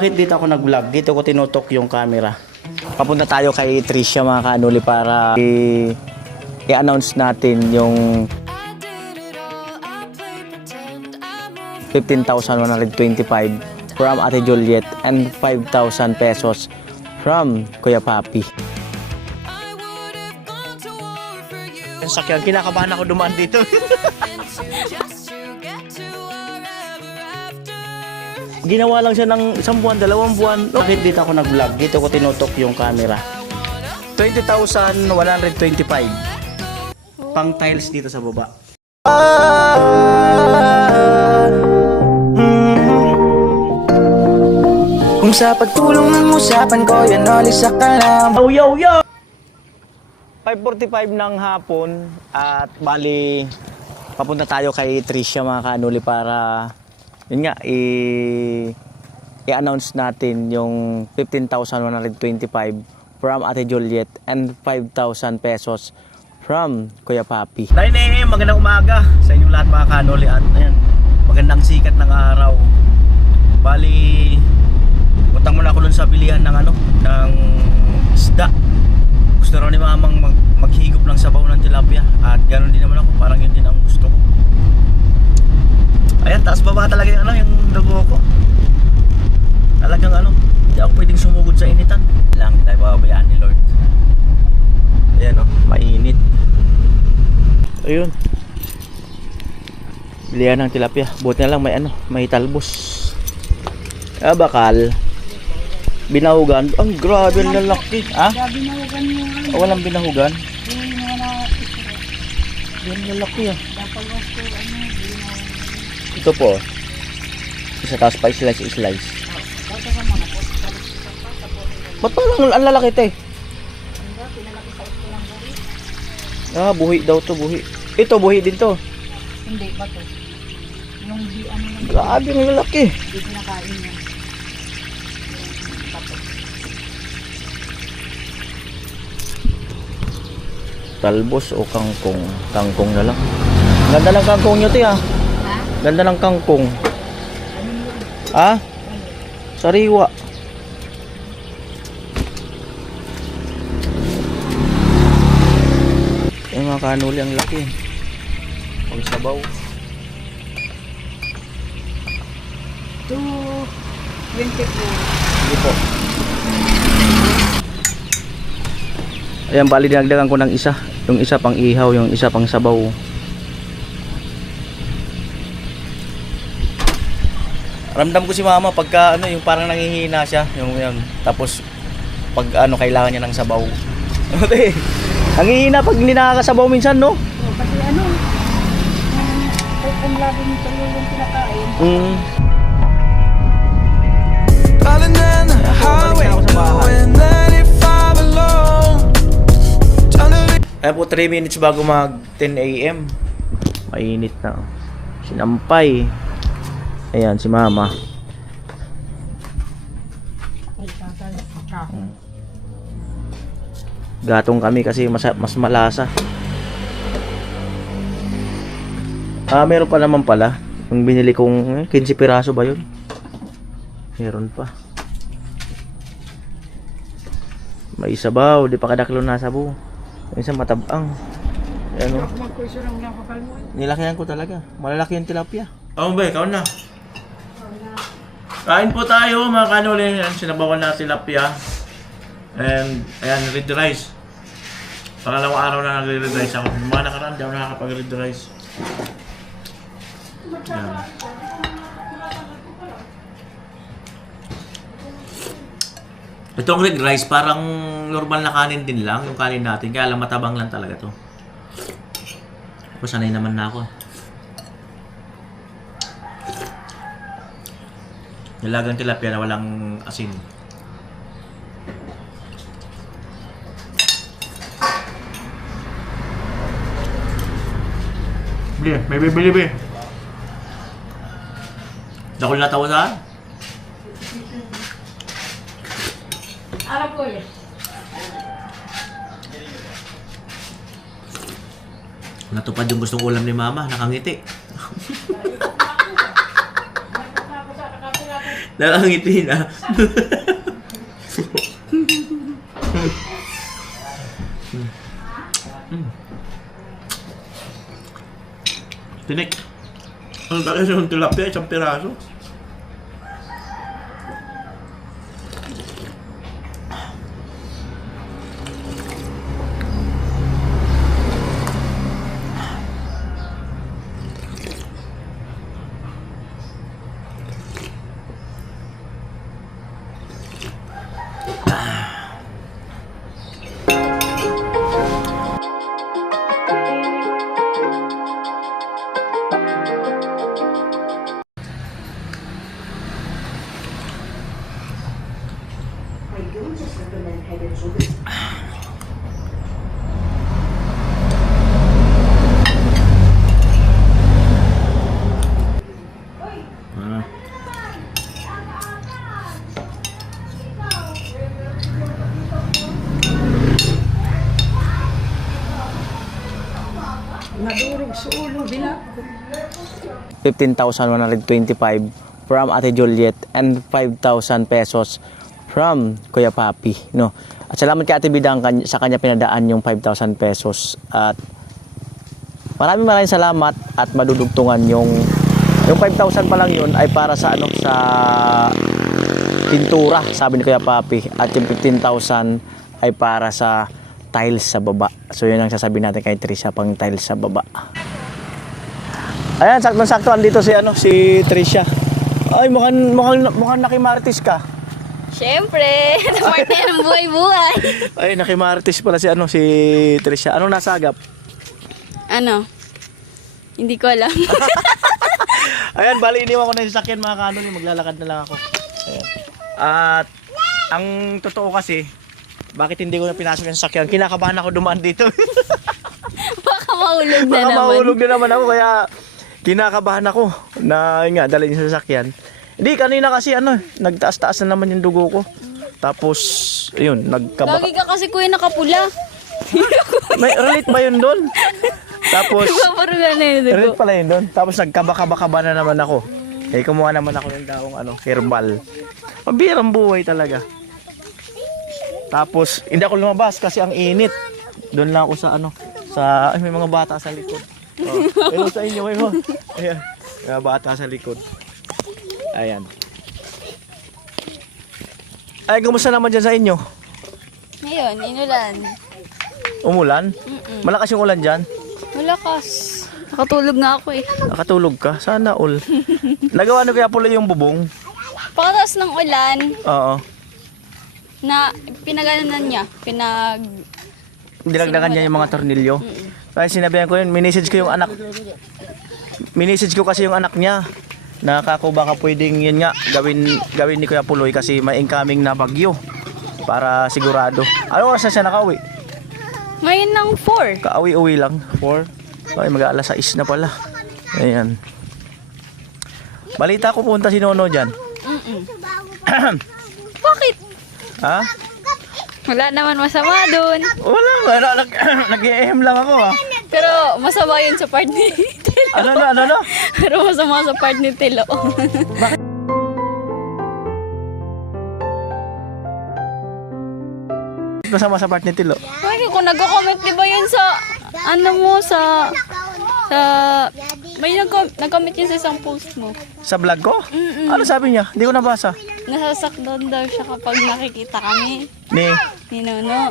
Bakit dito ako nag-vlog? Dito ko tinutok yung camera. Papunta tayo kay Tricia mga kanuli para i-announce natin yung 15,125 from Ate Juliet and 5,000 pesos from Kuya Papi. Yung sakyan, kinakabahan ako dumaan dito. Ginawa lang siya ng 1 buwan, 2 buwan. Bakit dito ako nag-vlog? Dito ko tinutok yung camera. 20,125. Pang tiles dito sa baba. Kung sa pagtulong ng usapan ko, yan ulis sa kalam. Yo! 5:45 ng hapon at bali papunta tayo kay Tricia mga kanuli para yun nga i-announce natin yung 15,125 from Ate Juliet and 5,000 pesos from Kuya Papi. 9 AM, magandang umaga sa inyong lahat mga kanuli at ayan, magandang sikat ng araw. Bali utang muna ako dun sa bilihan ng ng isda. Gusto raw ni mamang maghigop lang sabaw ng tilapia at ganoon din naman ako, parang yun din ang gusto ko. Ayan, taas baba talaga yung dugo ko. Talagang hindi ako pwedeng sumugod sa initan. Lang tayo babayaan ni Lord. Ayan mainit. Ayun. Bilihan ng tilapia. Buti na lang may talbos. Bakal. Binahugan. Ang grabe ang lalaki. Ha? Binahugan mo. Walang binahugan. Yan lalaki Ito po. Isa tapos pa slice. Ba't parang ang lalaki ito buhi daw to, buhi. Ito, buhi din to. Hindi, bato. Yung Grabe ang lalaki. Hindi pinakain niya. Bato. Talbos o kangkong? Kangkong na lang. Ganda ng kangkong nyo to Ganda ng kangkong. Sariwa. Yung mga kanuli ang laki. Pag sabaw. 224. Hindi po. Ayan, bali dinagdagan ko ng isa. Yung isa pang ihaw, yung isa pang sabaw. Ramdam ko si mama pagka yung parang nanghihina siya, yung tapos pag kailangan niya ng sabaw. Nanghihina pag hindi nakakasabaw minsan, no? Kasi kung lagi nito yung pinakain. Calling down the highway, knowing that if I'm alone, Ayan po, 3 minutes bago mag 10 AM. Mainit na. Sinampay. Ayan, si mama. Gatong kami kasi mas malasa. Meron pa naman pala. Yung binili kong 15 piraso ba yun? Meron pa. May sabaw, di pa kadaklo na sabaw. Minsan matabang. Ayan o. Nilakihan ko talaga. Malalaki yung tilapia. Ba, ikaw na. Kain po tayo mga kanuli. Sinabawan na tilapia. And ayan, red rice. Pangalawang araw na nag-red rice ako. Mga nakaraan, di ako nakakapag-red rice. Ayan. Itong red rice, parang normal na kanin din lang. Yung kanin natin. Kaya lang matabang lang talaga to. Sanay naman na ako. Nilagang tilapia na walang asin. Bili, may bibili. Dakol na tawa saan? Arap ko yun. Natupad yung gustong ulam ni mama, nakangiti. Nakangiti na. Tinik. Ang takas yung tilapia, isang piraso. Nadurog sa ulo, binak. 15,125 from Ate Juliet and 5,000 pesos from Kuya Papi, no. At salamat kay Ate Bidang sa kanya pinadaan yung 5,000 pesos at maraming salamat at madudugtungan yung 5,000 pa lang yun ay para sa sa pintura, sabi ni Kuya Papi, at yung 15,000 ay para sa tiles sa baba. So yun ang sasabihin natin kay Trisha, pang tiles sa baba. Ayan, saktong-sakto andito si Trisha. Ay, mukhang nakimartis ka. Siyempre, parte ng buhay-buhay. Ay, nakimartis pala si Trisha. Anong nasagap? Ano? Hindi ko alam. Ayan, bali iniwan ko na yung sasakyan mga kanoli, maglalakad na lang ako. Ayan. At ang totoo kasi, bakit hindi ko na pinasok yung sasakyan? Kinakabahan ako dumaan dito. Baka mahulog na Baka naman. mahulog na naman ako, kaya kinakabahan ako na yun nga, dalhin sa sasakyan. Hindi, kanina kasi nagtaas-taas na naman yung dugo ko. Tapos, yun, Lagi ka kasi kuya nakapula. May relate ba yun doon? Tapos, Nagpaparulan na yung dugo. relate pala yun doon. Tapos nagkabaka-baka na naman ako. Eh, kumuha naman ako ng daong herbal. Pambirang buhay talaga. Tapos, hindi ako lumabas kasi ang init. Doon lang ako ay, may mga bata sa likod. Oh, pero sa inyo, ayan, may mga bata sa likod. Ayan. Ay, kumusta naman dyan sa inyo? Ngayon, inulan. Umulan? Malakas yung ulan dyan? Malakas. Nakatulog nga ako eh. Nakatulog ka? Sana all. Nagawa na kaya pala yung bubong? Pagkatapos ng ulan, Oo. na pinaganan niya. Dinagdagan niya yung mga tornilyo. Kaya sinabihan ko yun, minisage ko yung anak. Minisage ko kasi yung anak niya. Nakako baka pwedeng yun nga gawin ni Kuya Puloy kasi may incoming na bagyo. Para sigurado. Ano oras na siya nakauwi? Ngayon ng 4. Kaawi-uwi lang. 4. Ay, mag-aalas 6 na pala. Ayan. Balita ko punta si Nono dyan. Bakit? Ha? Wala naman masama doon. Wala. Nag-i-ehem lang ako ha. Pero masama yun sa part ni Tilo. Ano? Pero masama sa part ni Tilo. Masama sa part ni Tilo. Ay, kung nag-comment di ba yun sa may nag-comment yun sa isang post mo. Sa vlog ko? Ano sabi niya? Hindi ko nabasa. Nasasaktan daw siya kapag nakikita kami ni Nono.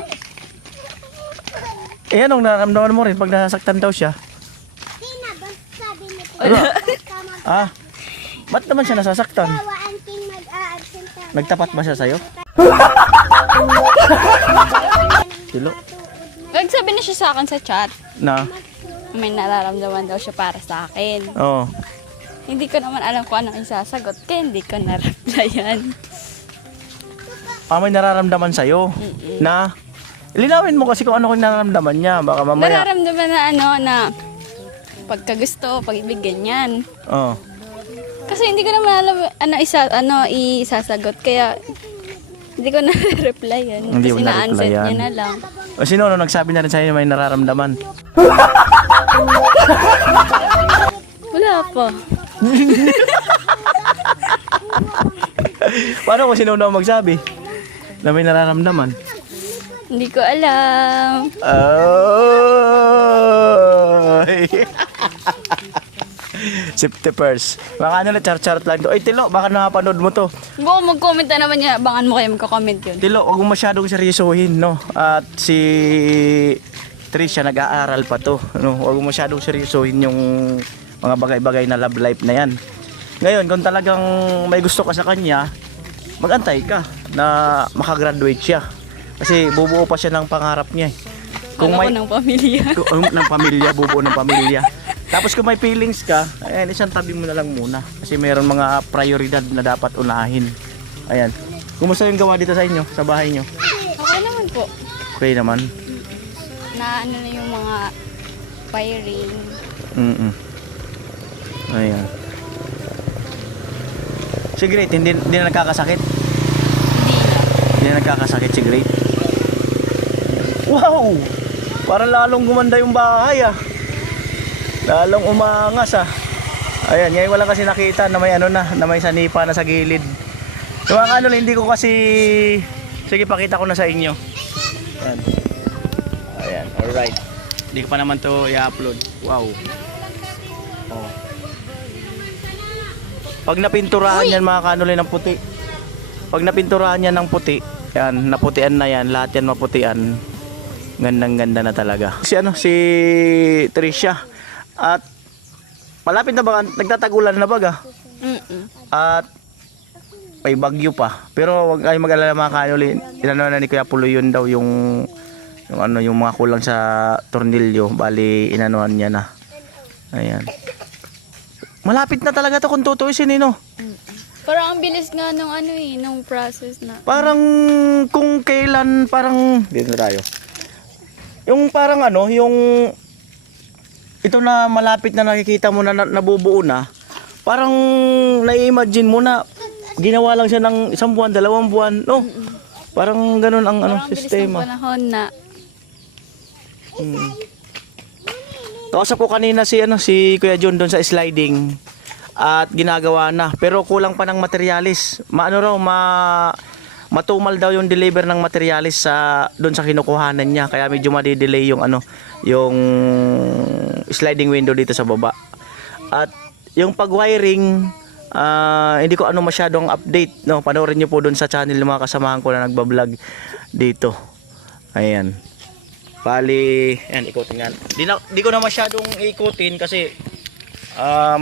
Eh, anong nararamdaman mo rin pag nasasaktan daw siya? Ah, ba't naman siya nasasaktan? Nagtapat ba siya sa'yo? Tilo? Nagsabi na siya sa akin sa chat. Na? May nararamdaman daw siya para sa akin. Oo. Hindi ko naman alam kung anong isasagot kaya hindi ko na-replyan. May nararamdaman sa'yo? Na? Linawin mo kasi kung ano yung nararamdaman niya. Baka mamaya. Nararamdaman na pagkagusto, pag-ibig, ganyan. Oo. Kasi hindi ko naman alam isasagot kaya hindi ko na-replyan. Hindi mo Kasi na-answer na-replyan. niya na lang. O sino nagsabi na rin sa'yo may nararamdaman? Wala pa. Paano kung sino na magsabi? Na may nararamdaman? Hindi ko alam. Ay. Safety first. Baka ano na, char-char lang to. Ay, Tilo, baka nakapanood mo to. Buko mag-comment na naman niya. Abangan mo kayo magka-comment yun. Tilo, huwag mo masyadong seryosohin, no? At si Trisha, nag-aaral pa to. No? Huwag mo masyadong seryosohin yung mga bagay-bagay na love life na yan. Ngayon, kung talagang may gusto ka sa kanya, mag-antay ka na makagraduate siya. Kasi bubuo pa siya ng pangarap niya. Kung may ng pamilya. Ng pamilya, bubuo ng pamilya. Tapos kung may feelings ka, ayan, isang tabi mo na lang muna. Kasi mayroon mga prioridad na dapat unahin. Ayan. Kumusta yung gawa dito sa inyo, sa bahay nyo? Okay naman po. Okay naman. Na ano na yung mga wiring. Ayan. Si Great, hindi na nagkakasakit? Hindi na nagkakasakit si Great. Wow! Parang lalong gumanda yung bahay ah. Lalong umangas ah. Ayan, ngayon wala kasi nakita na may ano na may sanipa na sa gilid. Yung mga ano, hindi ko kasi... Sige, pakita ko na sa inyo. Ayan. Ayan, alright. Hindi ko pa naman to i-upload. Wow. Oh. Pag napinturahan yan mga kanuli ng puti. Pag napinturahan yan ng puti, yan, naputian na yan, lahat yan maputian. Gandang-ganda na talaga. Si Trisha. At malapit na ba, nagtatagulan na baga. At may bagyo pa. Pero wag kayong mag-alala mga kanuli. Inano na ni Kuya Pulo yun daw yung mga kulang sa tornilyo. Bali inanuhan niya na. Ayan. Malapit na talaga to kung tutuusin no. Parang ang bilis nga nung nung process na. Parang kung kailan parang dito tayo. Yung parang yung ito na malapit na nakikita mo na nabubuo na, parang na-imagine mo na ginawa lang siya ng 1 buwan, 2 buwan, no? Parang ganun ang Parang sistema. bilis ng panahon na. Kausap ko kanina si Kuya John doon sa sliding at ginagawa na pero kulang pa ng materialis. Matumal daw yung deliver ng materialis sa doon sa kinukuhanan niya kaya medyo ma-delay yung yung sliding window dito sa baba. At yung pag-wiring hindi ko masyadong update, no. Panoorin niyo po doon sa channel ng mga kasamahan ko na nagba-vlog dito. Ayan. Bali, ayan, ikutin nga. Di ko na masyadong ikutin kasi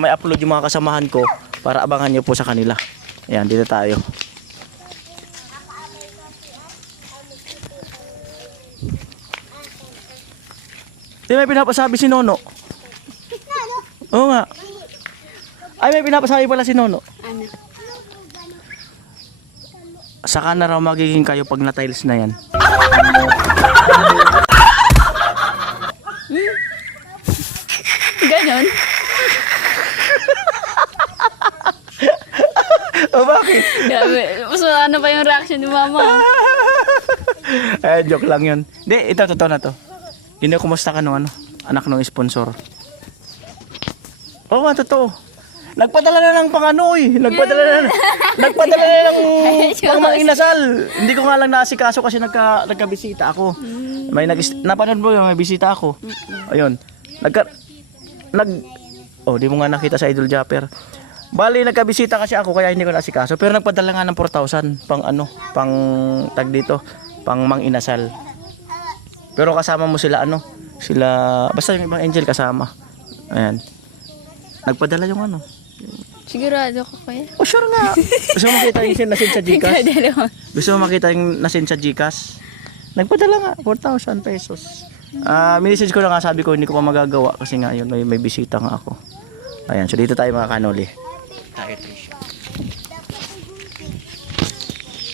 may upload yung mga kasamahan ko para abangan nyo po sa kanila. Ayan, dito tayo. Di may pinapasabi si Nono? Oo nga. Ay, may pinapasabi pala si Nono. Ano? Saka na raw magiging kayo pag na-tiles na yan. Ganon? O bakit? Grabe. Mas ano pa yung reaction ni mama. Joke lang yun. Hindi, ito, totoo na to. Hindi, kumusta ka nung anak ng sponsor? Oo nga, totoo. Nagpadala na ng Nagpadala na ng pang-inasal. Hindi ko nga lang naasikaso kasi nagkabisita ako. Napanood mo may bisita ako. Ayun. Di mo nga nakita sa Idol Japper. Bali, nagkabisita kasi ako kaya hindi ko naasikaso. Pero nagpadala nga ng 4,000 pang tag dito, pang mang-inasal. Pero kasama mo sila basta yung ibang angel kasama. Ayan. Nagpadala yung Sigurado ko kaya. Oh, sure nga. Gusto mo makita yung nasin sa Gcash? Dalawa. Gusto mo makita yung nasin sa Gcash? Nagpadala nga, 4,000 pesos. Message ko na nga, sabi ko hindi ko pa magagawa kasi nga yun, may bisita nga ako. Ayan, so dito tayo mga kanoli. Tayo, Trisha.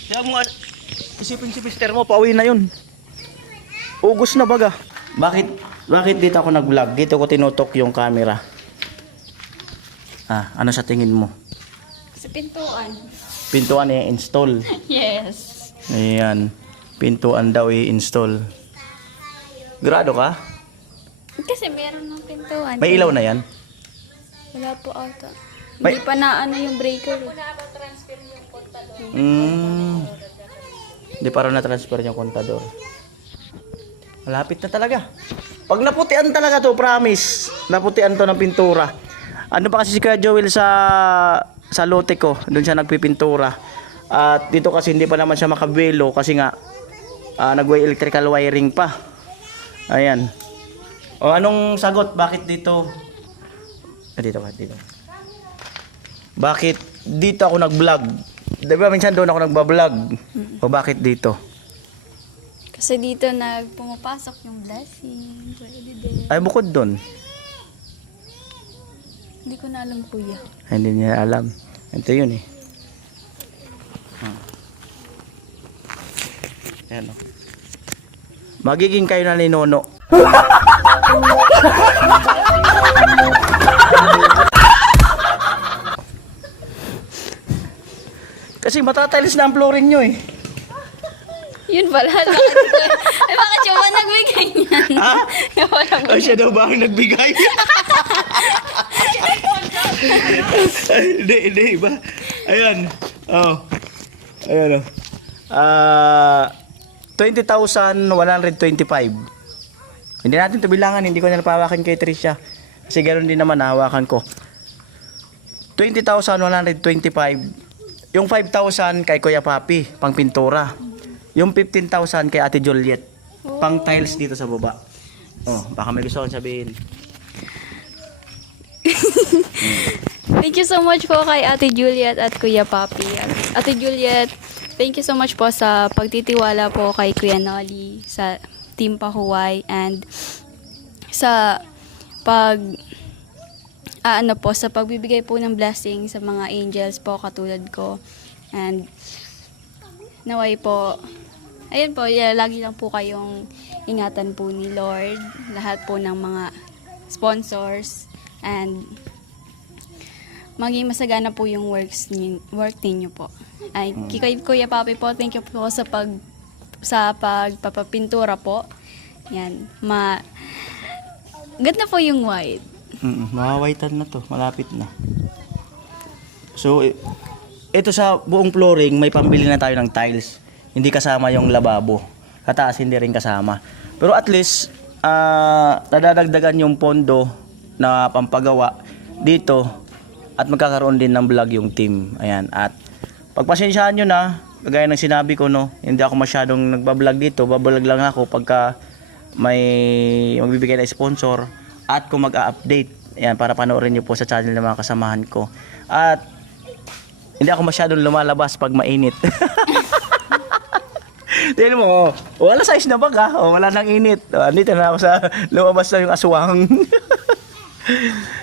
Kaya mo isipin si mister mo, pauwi na yun. Ugos na baga. Bakit dito ako nag-vlog? Dito ko tinutok yung camera. Ano sa tingin mo? Sa pintuan. Pintuan i-install. Yes. Ayan. Pintuan daw i-install. Grado ka? Kasi meron ng pintuan. May ilaw na yan? Wala po ata. May- Hindi pa na yung breaker. Hindi pa rin na-transfer yung kontador. Malapit na talaga. Pag naputian talaga to, promise. Naputian to ng pintura. Ano pa kasi si Kuya Joel sa lote ko, doon siya nagpipintura. At dito kasi hindi pa naman siya makabelo kasi nga nagway electrical wiring pa. Ayan. O anong sagot? Bakit dito? Dito. Bakit dito ako nag-vlog? Diba minsan doon ako nagbablog? O bakit dito? Kasi dito pumapasok yung blessing. Pwede din. Ay bukod doon. Hindi ko na alam, kuya. Hindi niya alam. Ito yun eh. Ayan o. Magiging kayo na ni Nono. Kasi matatiles na ang flooring nyo eh. Yun pala. Bakit yung ba nagbigay niyan? Ha? Yung ba nagbigay? Ay, siya daw ba ang nagbigay? Ay, hindi ba? Ayan. Oh. Ayan oh. 20,125. Hindi natin ito bilangan, hindi ko na napawakan kay Tricia. Kasi ganoon din naman nahawakan ko. 20,125. Yung 5,000 kay Kuya Papi, pang pintura. Yung 15,000 kay Ate Juliet, pang tiles dito sa baba. Oh, baka may gusto kong sabihin. Thank you so much po kay Ate Juliet at Kuya Papi. Ate Juliet, thank you so much po sa pagtitiwala po kay Kuya Nolly sa Team Pahuway and sa sa pagbibigay po ng blessing sa mga angels po katulad ko. And naway po, ayun po, lagi lang po kayong ingatan po ni Lord, lahat po ng mga sponsors, and maging masagana po yung work ninyo po. Ay, kay Kuya Papi po, thank you po sa pagpapapintura po. Yan, ganda po yung white. Mawawaitan na to, malapit na. So, ito sa buong flooring, may pambili na tayo ng tiles. Hindi kasama yung lababo. Kataas hindi rin kasama. Pero at least, nadadagdagan yung pondo na pampagawa dito at magkakaroon din ng vlog yung team. Ayan. At pagpasensyaan nyo na, kagaya ng sinabi ko, no, hindi ako masyadong nagbablog dito. Bablog lang ako pagka may magbibigay na sponsor at kung mag-a-update. Ayan, para panoorin nyo po sa channel ng mga kasamahan ko. At hindi ako masyadong lumalabas pag mainit. Tignan mo, wala size na bag ha. Wala nang init. Andito na ako sa lumabas na yung aswang.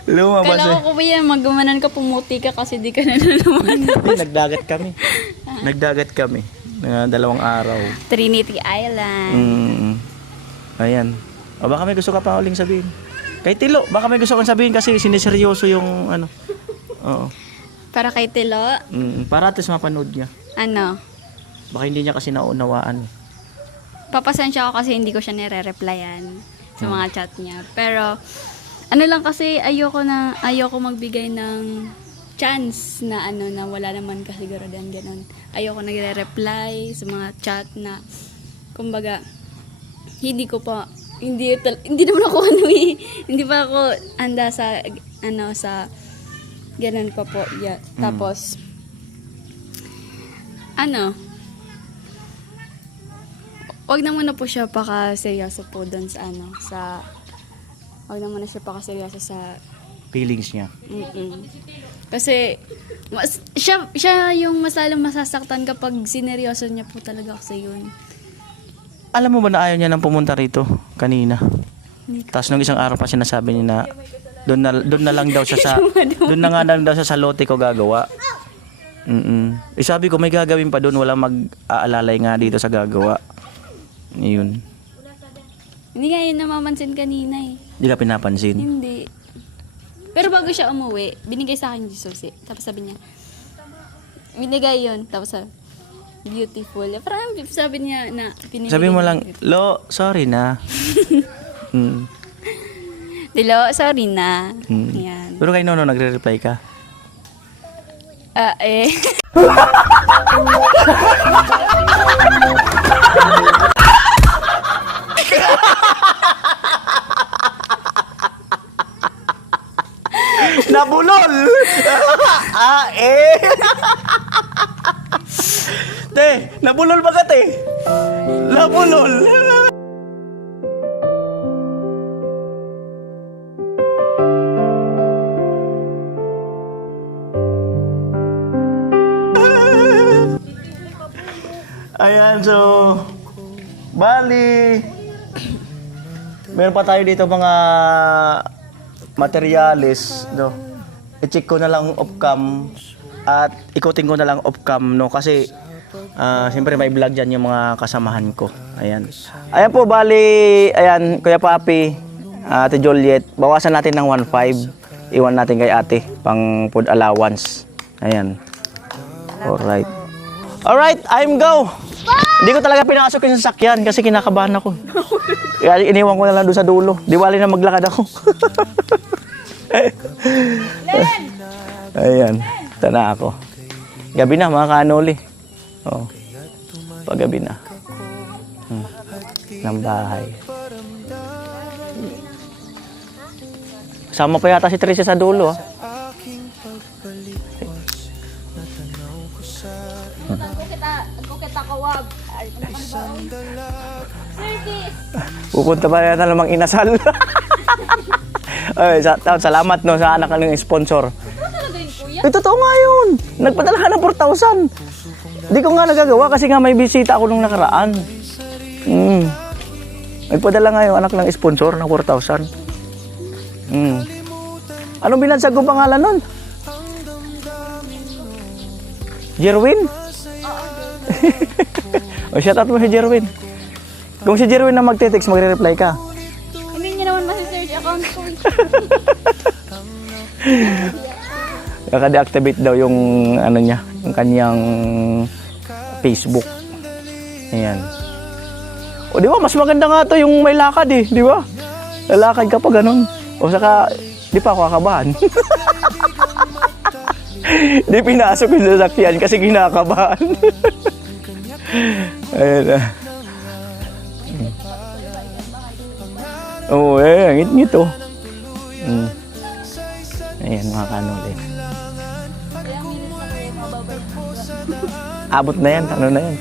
Lumabas Kala ko ba yan, magawanan ka, pumuti ka kasi di ka na lumabas. Nagdagat kami. 2 araw. Trinity Island. Ayan. O baka may gusto ka pa uling sabihin. Kay Tilo, baka may gusto kang sabihin kasi siniseryoso yung ano. Oo. Para kay Tilo, Para at least mapanood niya. Baka hindi niya kasi naunawaan. papasensya ako kasi hindi ko siya nire-replyan sa mga chat niya. Pero, ano lang kasi, ayoko magbigay ng chance na na wala naman kasiguraduhan ganun. Ayoko nagre-reply sa mga chat na, kumbaga, hindi naman ako hindi pa ako handa sa ganun pa po. Yeah. Tapos wag na muna po siya paka-seryoso po doon wag na muna siya paka-seryoso sa Feelings niya. Kasi siya yung mas lalong masasaktan kapag sineryoso niya po talaga kasi yun. Alam mo ba na ayaw niya nang pumunta rito kanina? Tapos nung isang araw pa sinasabi niya na doon na lang daw siya doon na nga lang daw siya sa lote ko gagawa. Sabi ko may gagawin pa doon, walang mag-aalalay nga dito sa gagawa. Yun. Hindi nga yun namamansin kanina eh. Hindi ka pinapansin. Hindi. Pero bago siya umuwi, binigay sa akin yung susi. Tapos sabi niya, binigay yun. Tapos beautiful. Parang sabi niya na pinili. Sabi mo lang, Lo, sorry na. Dilo, sorry na. Yan. Pero kay Nono nagre-reply ka. Nabulol! Te, nabulol ba ka, te? Nabulol! Ayan, so bali meron pa tayo dito mga materialis, no. I-check ko na lang off-cam at ikutin ko na lang off-cam, no, kasi siyempre may vlog dyan yung mga kasamahan ko. Ayan. Ayan po, bali, ayan, Kuya Papi, Ate Juliet, bawasan natin ng 1.5. Iwan natin kay ate, pang food allowance. Ayan. Alright. Alright, I'm go! Hindi ko talaga pinakasok yung sasakyan kasi kinakabahan ako. Kaya iniwan ko na lang doon sa dulo. Di wali na maglakad ako. Ayan, ito na ako. Gabi na mga kanoli. Oh, paggabi na. Ng bahay. Sama pa yata si Tricia sa dulo. Pupunta pa yata namang inasal. Ay, salamat no sa anak ng sponsor. Ito totoo nga yun. Nagpadala ka ng 4,000. Hindi ko nga nagagawa kasi nga may bisita ako nung nakaraan. Nagpadala nga yung anak ng sponsor ng 4,000. Anong binansag kong pangalan nun? Jerwin? O, shout out mo si Jerwin. Kung si Jerwin na magte-text, magre-reply ka. Hindi niya naman masi-search account ko. Kaka-deactivate daw yung ano niya, yung kanyang Facebook. Ayan. O di ba, mas maganda nga to yung may lakad eh, di ba? Lalakad ka pa ganun. O saka, di pa ako kakabahan. Di pinasok yung sasakyan kasi kinakabahan. Ayan na. Oo, ngit-ngit oh. Ayan mga kanoli. Abot na yan, ano na yan.